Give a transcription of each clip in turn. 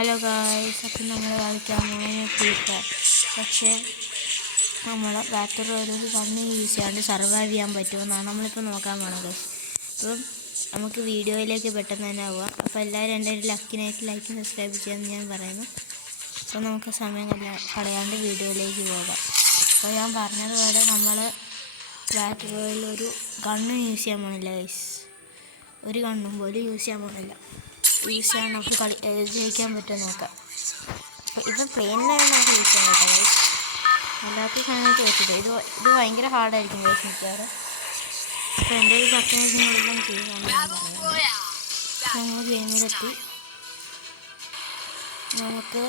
Hello guys, അപ്പം നമ്മൾ കളിക്കാൻ പോകുന്ന ഫ്രീ ഫയർ. പക്ഷേ നമ്മൾ ബാറ്ററി ഒരു കണ്ണ് യൂസ് ചെയ്യാണ്ട് സർവൈവ് ചെയ്യാൻ പറ്റുമെന്നാണ് നമ്മളിപ്പോൾ നോക്കാൻ പോകുന്നത് ഗായ്സ്. അപ്പം നമുക്ക് വീഡിയോയിലേക്ക് പെട്ടെന്ന് തന്നെ ആവുക. അപ്പോൾ എല്ലാവരും എൻ്റെ ഒരു ലക്കിനായിട്ട് ലൈക്കും സബ്സ്ക്രൈബ് ചെയ്യാമെന്ന് ഞാൻ പറയുന്നു. അപ്പോൾ നമുക്ക് സമയം കളയാണ്ട് വീഡിയോയിലേക്ക് പോകാം. അപ്പോൾ ഞാൻ പറഞ്ഞതുപോലെ നമ്മൾ ബാറ്ററിയിൽ ഒരു ഗണ്ണ് യൂസ് ചെയ്യാൻ പോണില്ല ഗായ്സ്. ഒരു ഗണ്ണും പോലും യൂസ് ചെയ്യാൻ പോണില്ല. യൂസ് ചെയ്യാൻ നമുക്ക് ജയിക്കാൻ പറ്റുമോ നോക്കാം. അപ്പോൾ ഇത് പ്ലെയിനിലാണ് നമുക്ക് യൂസ് ചെയ്യാൻ പറ്റുക ഗൈസ്. അല്ലാത്ത സമയത്ത് പറ്റില്ല. ഇത് ഭയങ്കര ഹാർഡായിരിക്കും ഗൈസ് മിക്കവാറും. അപ്പോൾ എൻ്റെ ഒരു പക്കനെല്ലാം ചെയ്യുകയാണ് ഞാൻ പറയുന്നത്. നമ്മൾ ഗെയിമിലെത്തി. നമുക്ക്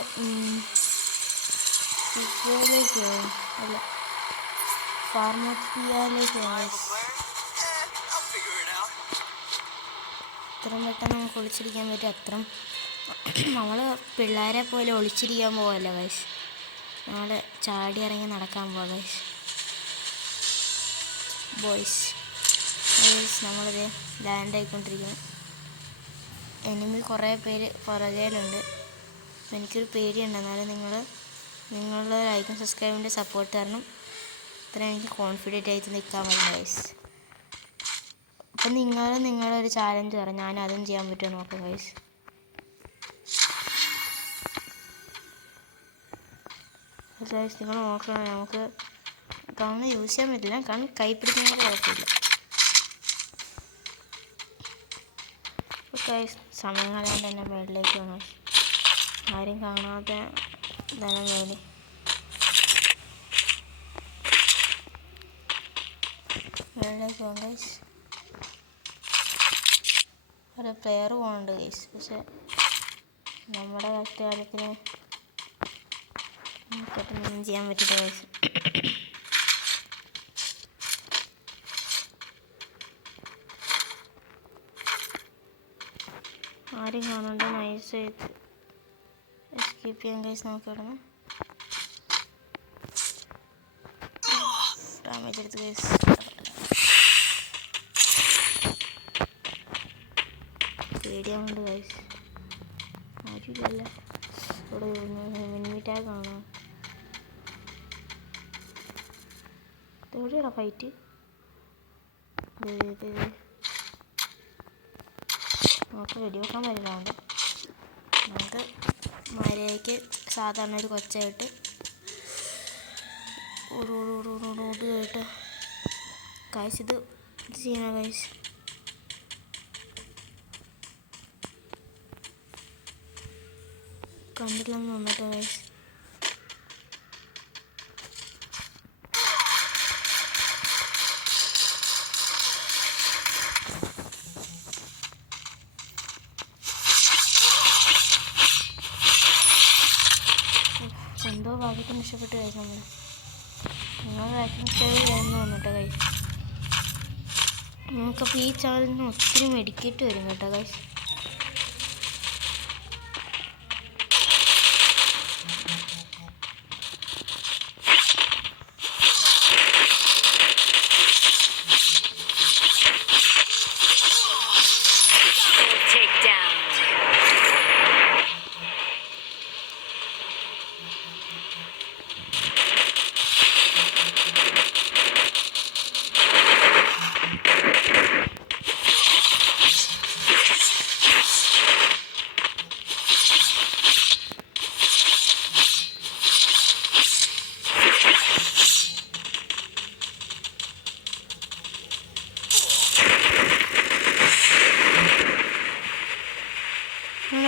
ഇപ്പോഴേക്ക് അല്ല ഫാർമത്തിയിലേക്ക് അത്രയും പെട്ടെന്ന് നമുക്ക് ഒളിച്ചിരിക്കാൻ പറ്റും. അത്രയും നമ്മൾ പിള്ളേരെ പോലെ ഒളിച്ചിരിക്കാൻ പോകല്ല ഗൈസ്. നമ്മൾ ചാടി ഇറങ്ങി നടക്കാൻ പോകാം ഗൈസ്. ബോയ്സ് നമ്മളിത് ലാൻഡ് ആയിക്കൊണ്ടിരിക്കുന്നു. എനിമി കുറേ പേര് പുറകേലുണ്ട്. എനിക്കൊരു പേടിയുണ്ട്. എന്നാലും നിങ്ങളുടെ ലൈക്കും സബ്സ്ക്രൈബിൻ്റെ സപ്പോർട്ട് തരണം. അത്ര എനിക്ക് കോൺഫിഡൻ്റ് ആയിട്ട് നിൽക്കാൻ പറ്റും ഗൈസ്. അപ്പം നിങ്ങളൊരു ചാലഞ്ച് പറ, ഞാൻ അതും ചെയ്യാൻ പറ്റുമോ നോക്കാം ഗൈസ്. ഗൈസ് നിങ്ങൾ നോക്കണം. നമുക്ക് ഗണ്ണ് യൂസ് ചെയ്യാൻ പറ്റില്ല. കാരണം കൈ പിടിക്കുന്ന കുഴപ്പമില്ല. ഗൈസ് സമയം കളയാണ്ട് തന്നെ മേളിലേക്ക് പോകണം. ആരും കാണാതെ തന്നെ മേളിലേക്ക് പോകാം ഗൈസ്. ഒരു പ്ലെയർ പോകുന്നുണ്ട് ഗൈസ്. പക്ഷെ നമ്മുടെ കഷ്ടകാലത്തിന് പെട്ടെന്നൊന്നും ചെയ്യാൻ പറ്റില്ല ഗൈസ്. ആരും കാണാണ്ട് നൈസായിട്ട് എസ്കേപ്പ് ചെയ്യാൻ ഗൈസ്. നമുക്ക് കിടന്ന് ഡാമേജ് എടുത്ത് ഗൈസ്. പേടിയാവുന്നുണ്ട് ഗൈസ്. ആരുമില്ലല്ലോ ഇവിടെ. മിനിമിറ്റായി കാണാം. എവിടെയാണോ ഫൈറ്റ്? നമുക്ക് വെടിവെക്കാൻ പറ്റില്ലാണ്ട് നമുക്ക് മര്യാദയ്ക്ക് സാധാരണ ഒരു കൊച്ചായിട്ട് ഓട് കേട്ട് ഗൈസ്. ഇത് ചെയ്യണം ഗൈസ്. കണ്ടില്ലെന്ന് വന്നിട്ട് ഗൈസ്. എന്തോ ഭാഗ്യത്തിന് ഇഷ്ടപ്പെട്ട് ഗൈസ്. നിങ്ങൾ സബ്സ്ക്രൈബ് ചെയ്യാമെന്ന് വന്നിട്ടോ ഗൈസ്. നമുക്കപ്പോൾ ഈ ചാനലിന് ഒത്തിരി മെഡിക്കേറ്റ് വരും കേട്ടോ ഗൈസ്.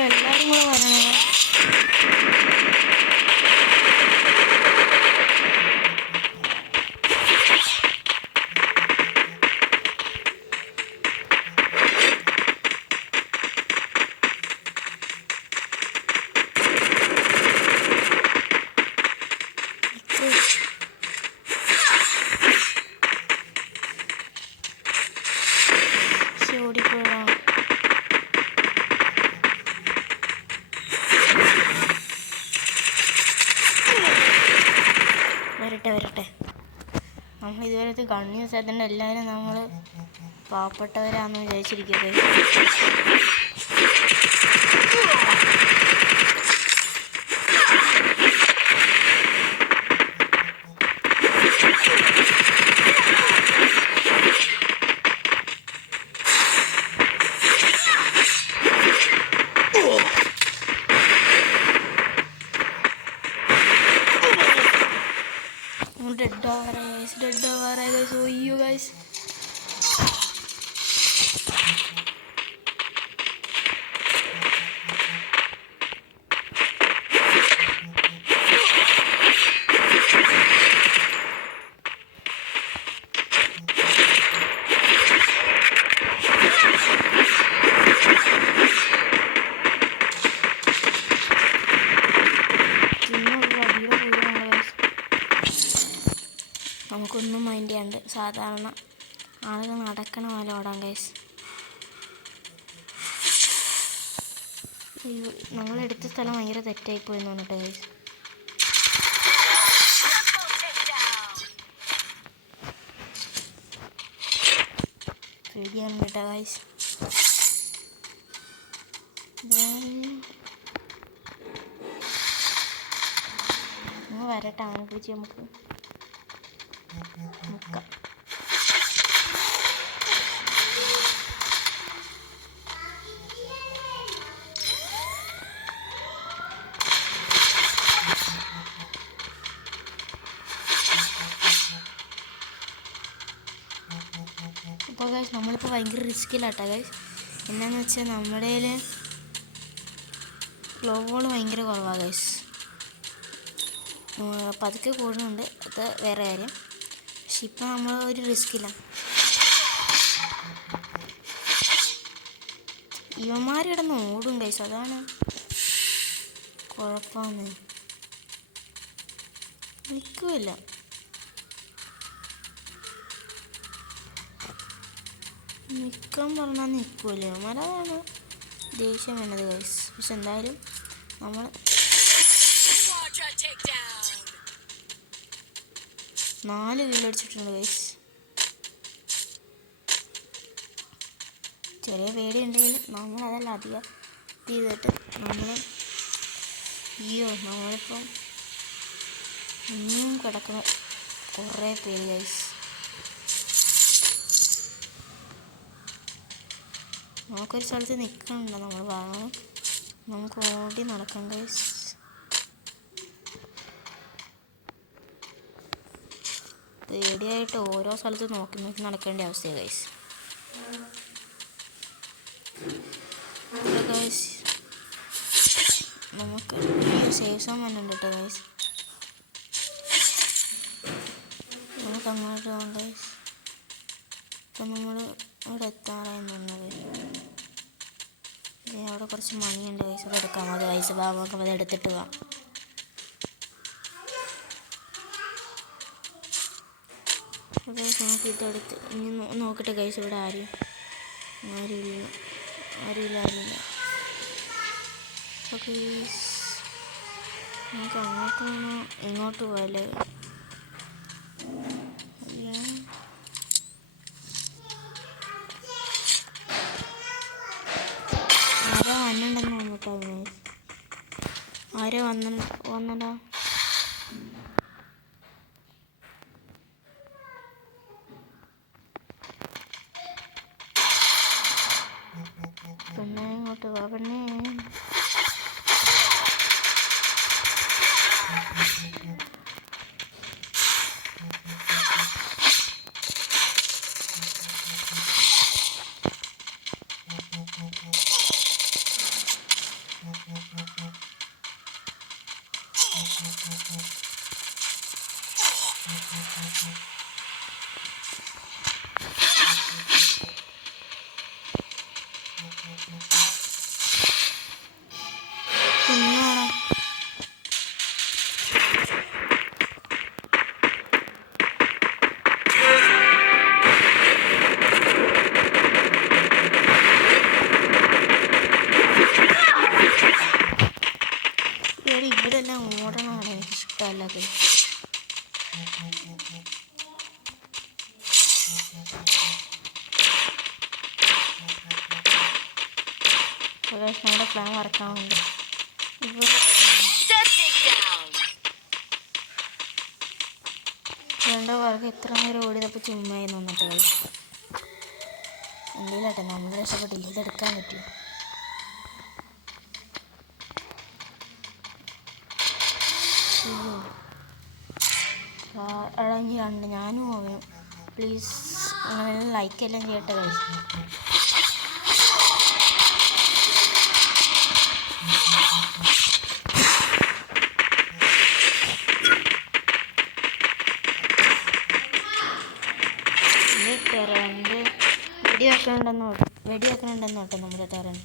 എല്ലാവരും കൂടെ വരണേ. ഓടിപ്പോടാ. വരട്ടെ. നമ്മൾ ഇതുവരെ ഗണ്ണ് യൂസ് ചെയ്തിട്ടുണ്ട്. എല്ലാവരും നമ്മൾ പാവപ്പെട്ടവരാണെന്ന് വിചാരിച്ചിരിക്കുന്നത്. ഡെഡ് ആവാറായി ഗൈസ്. ഒയ്യോ ഗൈസ്, നമുക്കൊന്നും മൈൻഡ് ചെയ്യാണ്ട് സാധാരണ ആളുകൾ നടക്കണ പോലെ ഓടാം ഗൈസ്. നമ്മളെടുത്ത സ്ഥലം ഭയങ്കര തെറ്റായിപ്പോയെന്ന് പറഞ്ഞിട്ട് ഗൈസ്. പേടിയാണ് കേട്ടോ ഗൈസ്. വരട്ടെ, അവനെ പിടിച്ച് നമുക്ക് മുക്കാം. ഇപ്പോൾ ഗൈസ് നമ്മളിപ്പോൾ ഭയങ്കര റിസ്ക്കിലാട്ടോ ഗൈസ്. എന്നാന്ന് വെച്ചാൽ നമ്മുടെ കയ്യിൽ ഗ്ലോബോൾ ഭയങ്കര കുറവാണ് ഗൈസ്. പതുക്കെ കൂടുന്നുണ്ട്, അത് വേറെ കാര്യം. പക്ഷെ ഇപ്പം നമ്മൾ ഒരു റിസ്ക്കില്ല. ഇവന്മാർ കിടന്ന് ഓടും ഗൈസ്, അതാണ് കുഴപ്പമെന്ന്. നിൽക്കുമില്ല. നിൽക്കാൻ പറഞ്ഞാൽ നിൽക്കുമല്ലേ ഇവന്മാർ, അതാണ് ദേഷ്യം വേണ്ടത് ഗൈസ്. പക്ഷെ എന്തായാലും നമ്മൾ 4 കിലോ അടിച്ചിട്ടുണ്ട് ഗൈസ്. ചെറിയ പേടിയുണ്ടെങ്കിൽ നമ്മളതെല്ലാം അധികം ചെയ്തിട്ട് നമ്മളിപ്പം ഇനിയും കിടക്കുന്ന കുറേ പേര് ഗൈസ്. നമുക്കൊരു സ്ഥലത്ത് നിൽക്കണുണ്ടോ നമ്മൾ ഭാഗം, നമുക്ക് ഓടി നടക്കാം ഗൈസ്. പേടിയായിട്ട് ഓരോ സ്ഥലത്ത് നോക്കി നോക്കി നടക്കേണ്ട അവസ്ഥയാണ് ഗൈസ്. ഗൈസ് നമുക്ക് സേഫ് സോൺ വന്നിട്ടുണ്ട് കേട്ടോ ഗൈസ്. നമുക്ക് അങ്ങോട്ട് പോകാം ഗൈസ്. ഇപ്പം നമ്മൾ അവിടെ എത്താറായെന്ന് തോന്നുന്നത്. അവിടെ കുറച്ച് മണിയുണ്ട് ഗൈസ്, അത് എടുക്കാം. അത് ഗൈസ് നമുക്ക് അത് എടുത്തിട്ട് പോവാം. ഗൈസ് നമുക്ക് ഇതെടുത്ത് ഇനി നോക്കട്ടെ ഗൈസ്. ഇവിടെ ആരുമില്ല. ഓക്കെ നമുക്ക് അങ്ങോട്ട് ഇങ്ങോട്ട് പോയല്ലേ. ആരോ വന്നിട്ടുണ്ടെന്ന് തോന്നിട്ടോ ഗൈസ്. ആരോ വന്നടാ. പെണ്ണെ ഇങ്ങോട്ട് വാ പെണ്ണെ. ഇവിടെല്ലാം ഓടണമാണ് എനിക്കിഷ്ടമല്ലത്. ഞങ്ങളുടെ പ്ലാൻ വർക്കാവുന്നുണ്ട്. വേണ്ട വർക്ക് എത്ര നേരം ഓടിയതപ്പോൾ ചുമ്മായി നിന്നിട്ട് കളി. എന്തെങ്കിലാട്ടെ നമ്മൾ രക്ഷപ്പെട്ടില്ല, ഇതെടുക്കാൻ പറ്റും. അടങ്ങി കണ്ട് ഞാനും പോവും. പ്ലീസ് നിങ്ങളെല്ലാം ലൈക്കെല്ലാം ചെയ്യട്ടെ ഗൈസ്. ടെറന്റ് വെടിവെക്കണുണ്ടെന്ന് നോട്ടെ നമ്മുടെ ടെറൻ.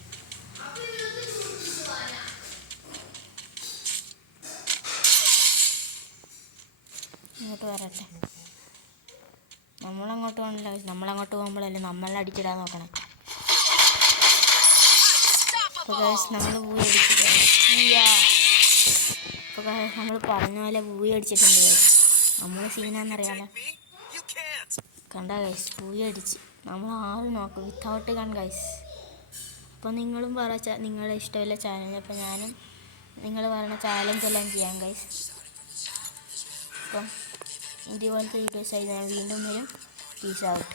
ഇങ്ങോട്ട് വരട്ടെ. നമ്മളങ്ങോട്ട് പോകണില്ല. നമ്മളങ്ങോട്ട് പോകുമ്പോഴല്ലേ നമ്മളടിച്ചിടാൻ നോക്കണേ. അപ്പോൾ ഗൈസ് നമ്മൾ പൂയി അടിച്ചിട്ടുണ്ട്. അപ്പോൾ ഗൈസ് നമ്മൾ പറഞ്ഞ പോലെ പൂയി അടിച്ചിട്ടുണ്ട് ഗൈസ്. നമ്മൾ സീനാന്നറിയാലോ. കണ്ട ഗൈസ് പൂയി അടിച്ച് നമ്മൾ ആരും നോക്കും വിത്തൗട്ട് ഗൺ ഗൈസ്. അപ്പോൾ നിങ്ങളും പറ നിങ്ങളുടെ ഇഷ്ടമുള്ള ചാലഞ്ച്. അപ്പോൾ ഞാനും നിങ്ങൾ പറയുന്ന ചാലഞ്ചെല്ലാം ചെയ്യാം ഗൈസ്. അപ്പം ഇതുപോലത്തെ വീഡിയോസായി ഞാൻ വീണ്ടും വരും. Peace out.